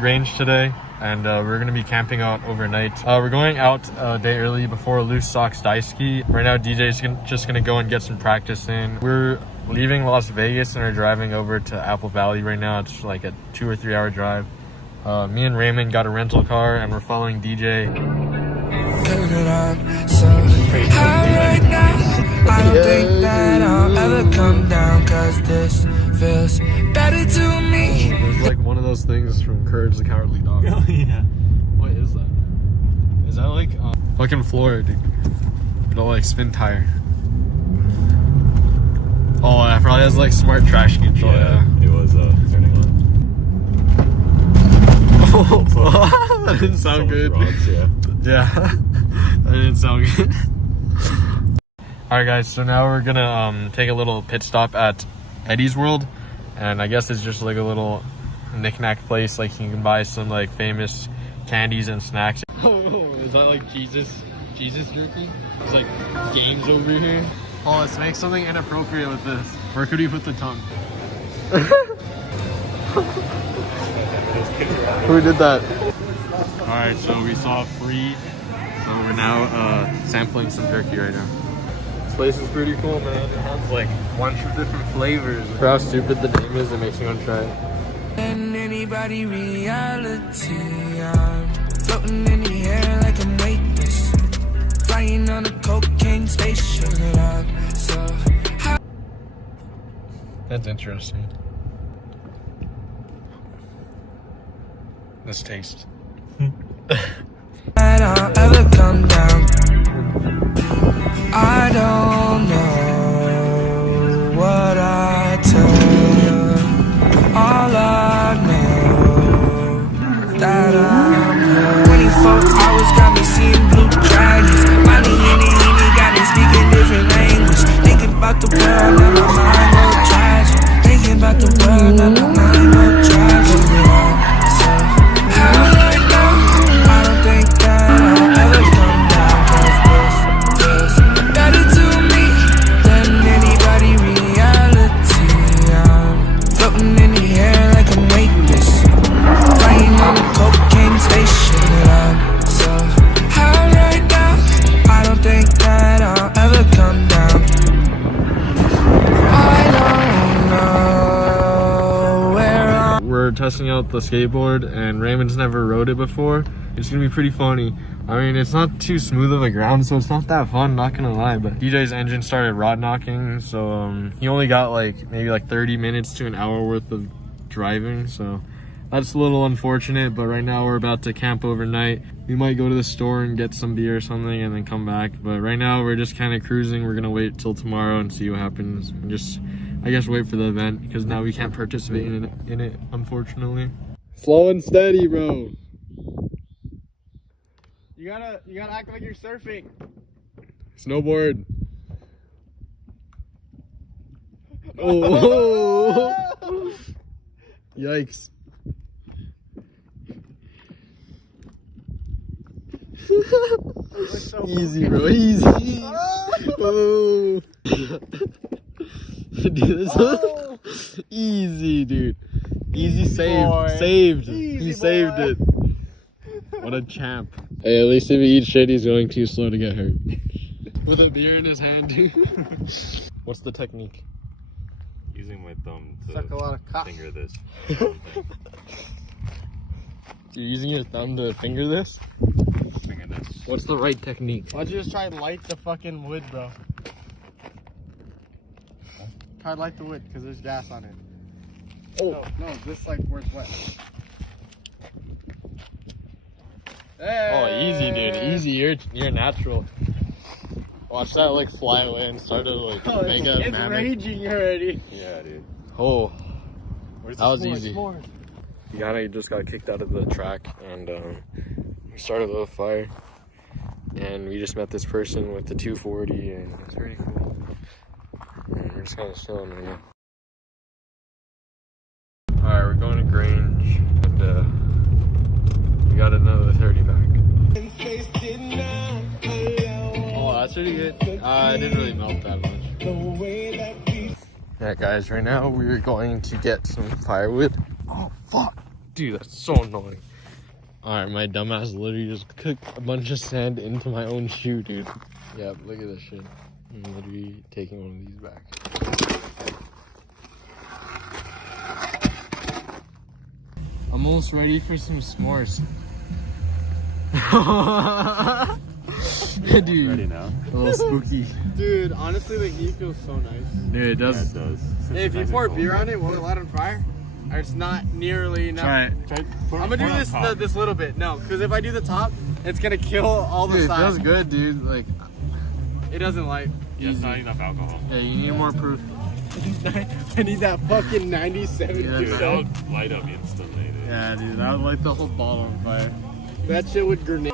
Grange today, and we're gonna be camping out overnight. We're going out a day early before Loose Socks Dice Ski. Right now, DJ's just gonna go and get some practice in. We're leaving Las Vegas and are driving over to Apple Valley right now. It's like a 2 or 3 hour drive. Me and Raymond got a rental car, and we're following DJ. I don't think that I'll ever come down, cause this feels better to me. It's like one of those things from Courage the Cowardly Dog. Oh yeah. What is that? Is that like fucking floor, dude? It'll like spin tire. Oh, it probably has like smart traction control. Yeah, it was turning on. Oh, that didn't sound good. Rods, yeah. Yeah, that didn't sound good. Alright guys, so now we're gonna take a little pit stop at Eddie's World, and I guess it's just like a little knick-knack place. Like you can buy some like famous candies and snacks. Oh, is that like Jesus jerky? There's like games over here. Oh, let's make something inappropriate with this. Where could we put the tongue? Who did that? Alright, so we saw free, so we're now sampling some turkey right now. This place is pretty cool, man. It has like a bunch of different flavors. For how stupid the name is, it makes me want to try it. And anybody reality, I'm floating in the air like I'm weightless, flying on a cocaine spaceship. So That's interesting. This taste. I don't ever come down. I don't know what I took. All I know that I'm 24 hours got me seeing blue dragons. Money in it got me speaking different language. Thinking about the world, now my mind go tragic. Thinking about the world, now my mind go tragic. I don't think that I'll ever come down, cause this feels better to me than anybody reality. I'm floating in the air like I'm weightless, flying on a cocaine spaceship. I'm so high right now, I don't think that I'll ever come down. I don't know where I'm. We're testing out the skateboard, and Raymond's never rode it before. It's gonna be pretty funny. I mean, it's not too smooth of a ground, so it's not that fun, not gonna lie, but DJ's engine started rod knocking, so he only got like maybe like 30 minutes to an hour worth of driving, so that's a little unfortunate. But right now we're about to camp overnight. We might go to the store and get some beer or something and then come back, but right now we're just kind of cruising. We're gonna wait till tomorrow and see what happens, and just I guess wait for the event, because now we can't participate in it unfortunately. Slow and steady, bro. You gotta act like you're surfing. Snowboard. Oh, yikes. Easy, bro, easy. Oh. Dude, this easy, dude. Easy saved. He saved it. What a champ. Hey, at least if he eats shit, he's going too slow to get hurt. With a beer in his hand, dude. What's the technique? Using my thumb to Suck a lot of cock. finger this. You're using your thumb to finger this? Finger this. What's the right technique? Why don't you just try and light the fucking wood, bro? Try to light the wood, because there's gas on it. Oh. No, this like where it's wet. Oh, easy, dude. Easy. You're natural. Watch that like fly away and start to like make a It's raging already. Yeah, dude. Oh, Where's that was s'mores? easy. S'mores. Yana just got kicked out of the track, and we started a little fire, and we just met this person with the 240, and it's pretty cool. And we're just kind of chilling right now. Alright, we're going to Grange, and we got another 30 back. Oh, that's pretty good. It didn't really melt that much. Yeah, guys, right now we're going to get some firewood. Oh, fuck. Dude, that's so annoying. Alright, my dumbass literally just cooked a bunch of sand into my own shoe, dude. Yeah, look at this shit. I'm literally taking one of these back. I'm almost ready for some s'mores. Dude, Ready now? a little spooky. Dude, honestly, the heat feels so nice. Dude, it Yeah, does. it does. Hey, if you pour beer on it, will it light on fire? Or it's not nearly enough. Try it. I'm gonna do this this little bit. No, because if I do the top, it's gonna kill all the Dude, it sides. feels good, dude. Like, It doesn't light. Yeah, it's not enough alcohol. yeah, you need more proof. I need that fucking 97, Yeah, dude. Dude, that would light up instantly, dude. Yeah, dude, that would light the whole bottle on fire. That shit would grenade.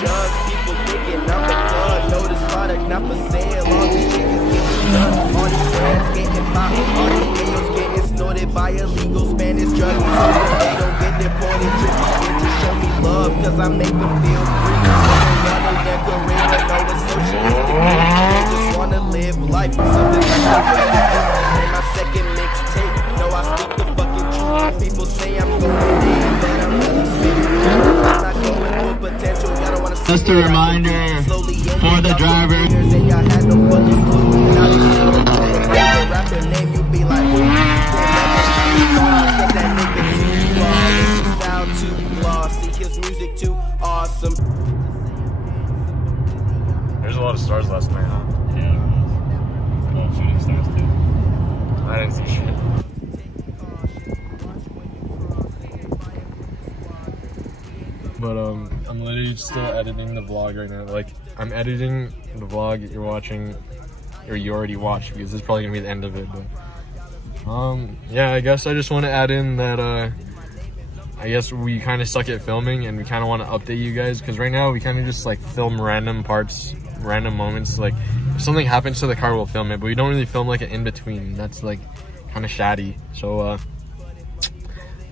Drugs, people thinking I'm the plug. Know this product not for sale. All this shit is getting done. All these brands getting popped. All these deals getting snorted by illegal Spanish drug users. They don't get their point and tricky shit. Just show me love, cause I make them feel free. They don't wanna decorate, but no, it's socialistic. They just wanna live life. Something like I in my second mixtape. No, I speak the fucking truth. People say I'm going in, but I'm really spitting. I'm not going full potential. Y'all don't wanna see Just a me. reminder Slowly for the driver. And y'all had no fucking clue. Now you see the rapper name, you be like, who? Cause that nigga too flawless, his style too glossy, his music too awesome. There's a lot of stars last night, huh? Yeah. Oh, shooting stars too. I didn't see shit. But I'm literally still editing the vlog right now. Like, I'm editing the vlog you're watching, or you already watched, because this is probably gonna be the end of it. But yeah, I guess I just want to add in that I guess we kind of suck at filming, and we kind of want to update you guys, because right now we kind of just like film random parts, random moments. Like, if something happens to the car, we'll film it, but we don't really film like an in between. That's like kind of shady. So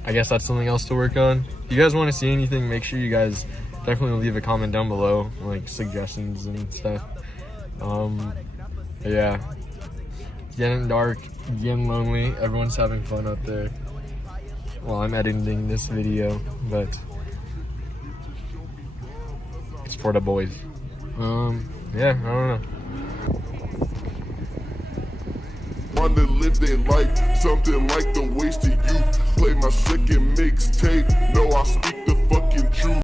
I guess that's something else to work on. If you guys want to see anything, make sure you guys definitely leave a comment down below, like suggestions and stuff. But yeah, it's getting dark, it's getting lonely. Everyone's having fun out there while I'm editing this video, but it's for the boys. Yeah, I don't know. Wanna live their life, something like the wasted youth. Play my second mixtape, no, I speak the fucking truth.